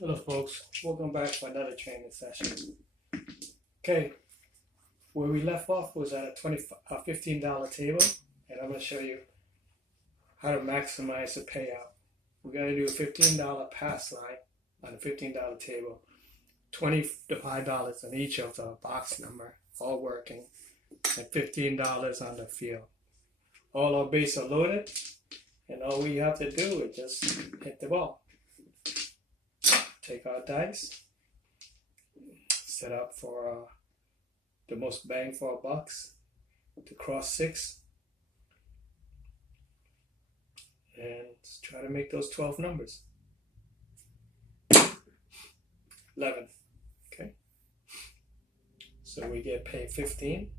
Hello folks, welcome back for another training session. Okay, where we left off was at a $15 table, and I'm going to show you how to maximize the payout. We're going to do a $15 pass line on a $15 table, $25 on each of the box number, all working, and $15 on the field. All our bases are loaded, and all we have to do is just hit the ball. Take our dice, set up for the most bang for our bucks, to cross 6, and try to make those 12 numbers. 11, okay? So we get paid 15.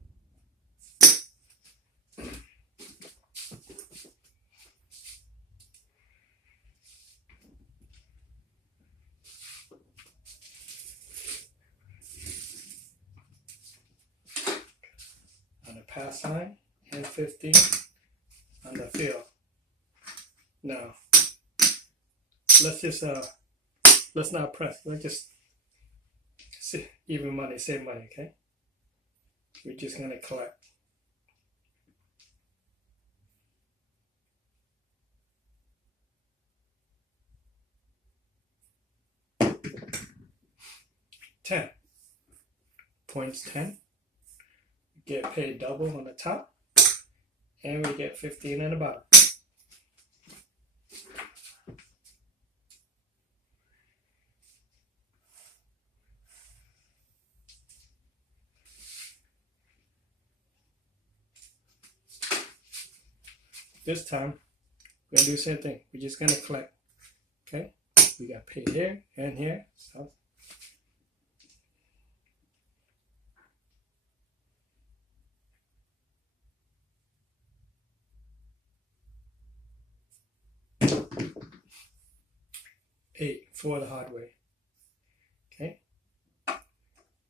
On the pass line, and 15 on the field. Now, let's not press. Let's just see, even money, save money, okay? We're just gonna collect. Points 10. Get paid double on the top, and we get 15 on the bottom. This time, we're gonna do the same thing. We're just gonna collect. Okay? We got paid here and here. So eight for the hard way. Okay?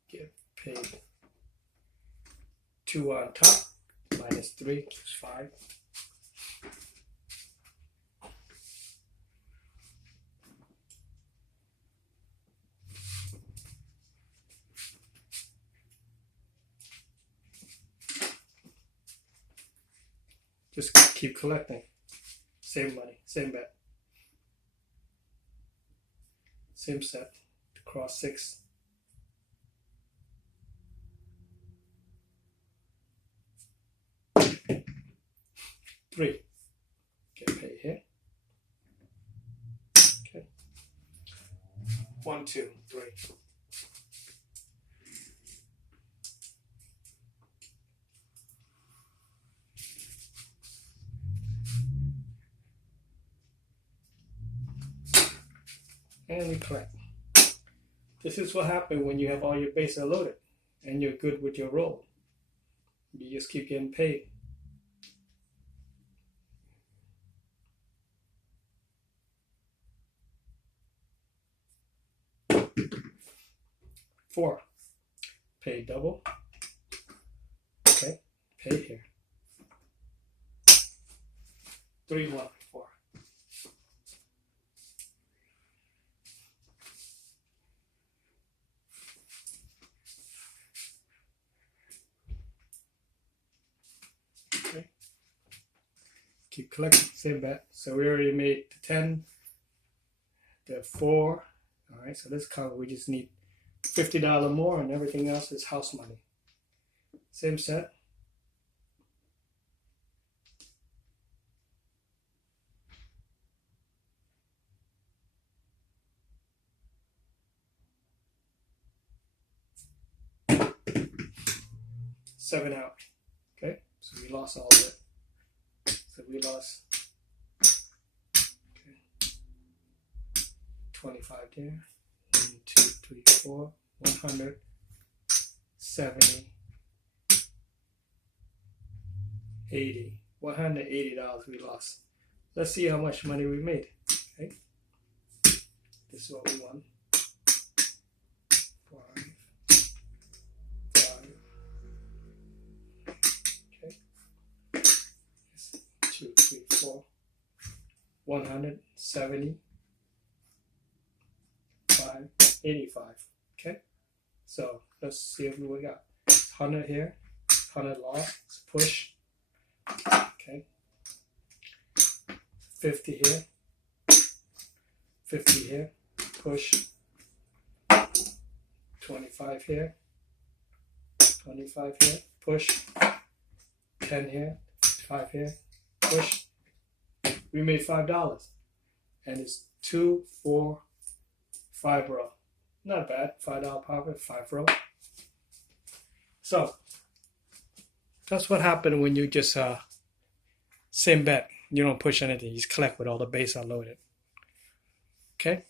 Get paid 2 on top, minus 3 is 5. Just keep collecting. Same money, same bet. Same set to cross 6. Three. Get paid here. Okay. 1, 2, 3. And we collect. This is what happens when you have all your bases loaded and you're good with your roll. You just keep getting paid. Four. Pay double. Okay. Pay here. 3, 1, 4. Okay. Keep collecting, same bet. So we already made the 10, the 4. All right, so this cover, we just need $50 more, and everything else is house money. Same set. Seven out. Okay, so we lost all of it. So we lost 25 there. 1, 2, 3, 4, 170, 80. $180 we lost. Let's see how much money we made. Okay, this is what we won. 5, 5. Okay, 2, 3, 4. 170. 5, 85, 85. Okay, so let's see what we got. 100 here, 100 lost, push. Okay, 50 here, 50 here, push. 25 here, 25 here, push. 10 here, 5 here, push. We made $5, and it's 2, 4, 5 row. Not bad. $5 profit, 5 row. So that's what happened when you just same bet. You don't push anything. You just collect with all the base unloaded. Okay.